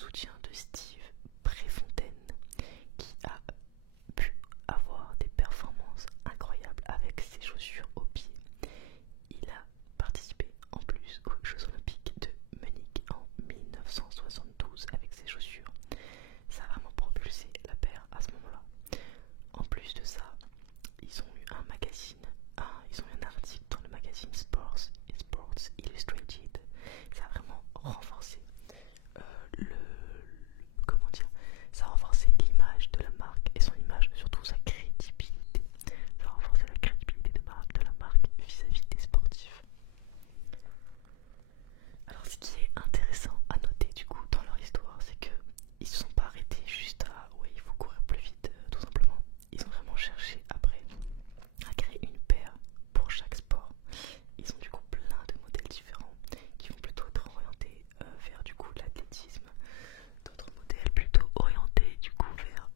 soutien de Steve Préfontaine qui a pu avoir des performances incroyables avec ses chaussures aux pieds. Il a participé en plus aux Jeux Olympiques de Munich en 1972 avec ses chaussures. Ça a vraiment propulsé la paire à ce moment-là. En plus de ça, ils ont eu un magazine, ils ont eu un article dans le magazine Sports Illustrated. Ça a vraiment renforcé ça a renforcé l'image de la marque et son image, surtout sa crédibilité. Ça a renforcé la crédibilité de la marque vis-à-vis des sportifs. Alors ce qui est intéressant à noter du coup dans leur histoire, c'est que ils se sont pas arrêtés juste à ouais il faut courir plus vite tout simplement. Ils ont vraiment cherché après à créer une paire pour chaque sport. Ils ont du coup plein de modèles différents qui vont plutôt être orientés vers du coup l'athlétisme, d'autres modèles plutôt orientés du coup vers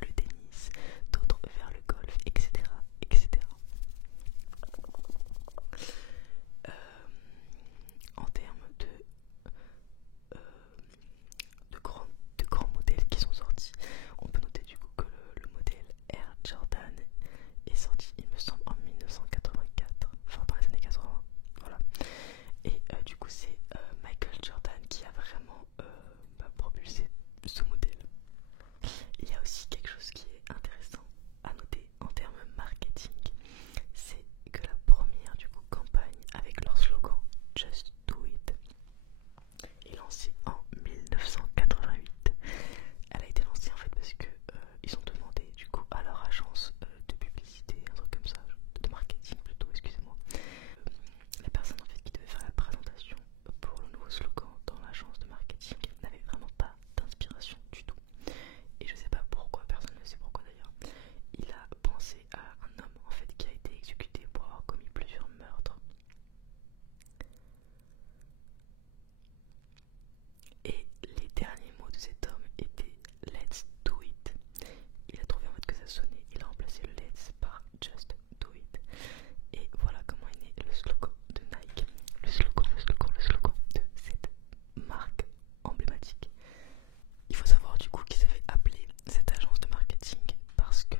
le tennis, d'autres vers le golf, etc. etc. En termes de grands modèles qui sont sortis, on peut noter du coup que le modèle Air Jordan est sorti, il me semble, en 1984, enfin dans les années 80, voilà. Et du coup c'est Michael Jordan qui a vraiment propulsé ce modèle. Il y a aussi quelque chose qui est intéressant à noter en termes marketing, c'est que la première du coup campagne avec leur slogan Just Do It est lancée en 1988. Elle a été lancée en fait parce que ils ont demandé du coup à leur agence de publicité, un truc comme ça, de marketing plutôt, excusez-moi. Les personnes en fait qui devaient faire la présentation pour le nouveau slogan dans l'agence de marketing n'avaient vraiment pas d'inspiration du tout. Et je sais pas pourquoi, personne ne sait pourquoi d'ailleurs. Il a pensé à un homme en fait qui a été exécuté pour avoir commis plusieurs meurtres. Et les derniers mots de cet homme étaient Let's do it. Il a trouvé en fait que ça sonnait, il a remplacé le Let's par Just do it. Et voilà comment est né le slogan de Nike, le slogan de cette marque emblématique. Il faut savoir du coup qu'ils avaient appelé cette agence de marketing parce que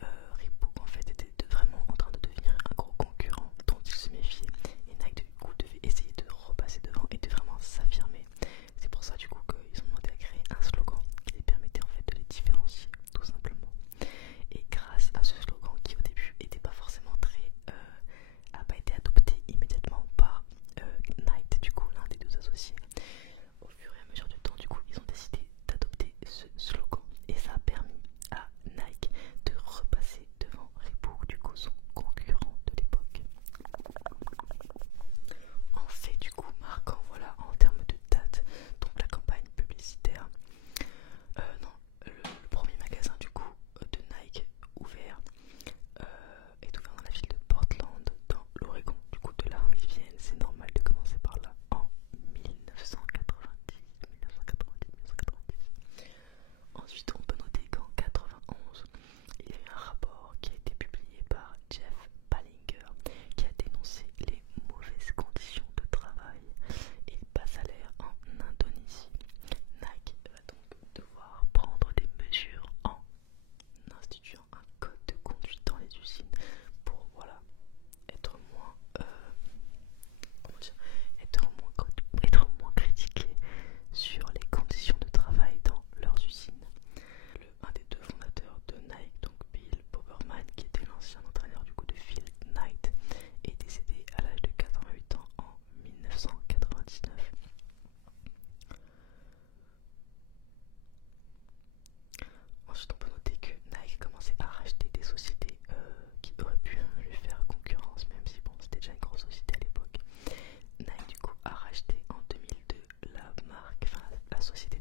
Reebok en fait était vraiment en train de devenir un gros concurrent dont ils se méfiaient, et Nike du coup devait essayer de repasser devant et de vraiment s'affirmer. C'est pour ça du coup qu'ils ont demandé à créer un slogan qui les permettait en fait de les différencier tout simplement. Et grâce à ce slogan qui au début n'était pas forcément très a pas été adopté immédiatement par Nike, du coup l'un des deux associés, au fur et à mesure du temps du coup ils ont décidé d'adopter ce slogan et ça a permis à Nike de repasser devant Reebok, du coup son concurrent de l'époque. En fait du coup marquant, voilà, en termes de date, donc la campagne publicitaire, le premier magasin du coup de Nike ouvert est ouvert dans la ville de Portland dans l'Oregon. Du coup de là où ils viennent, c'est normal de commencer par là, en 1990. Ensuite on peut noter qu'en 91 il y a eu un rapport qui a été publié par Jeff Ballinger qui a dénoncé les mauvaises conditions de travail et les bas salaires en Indonésie. Nike va donc devoir prendre des mesures en instituant un code de conduite dans les usines pour voilà être moins être moins critiqué sur les conditions de travail dans leurs usines. Un des deux fondateurs de Nike, donc Bill Bowerman, qui était l'ancien entraîneur du coup de Phil Knight, est décédé à l'âge de 88 ans en 1999. Ensuite on peut noter que Nike commençait à racheter des sociétés qui auraient pu lui faire concurrence, même si bon c'était déjà une grosse société à l'époque. Nike du coup a racheté en 2002 la société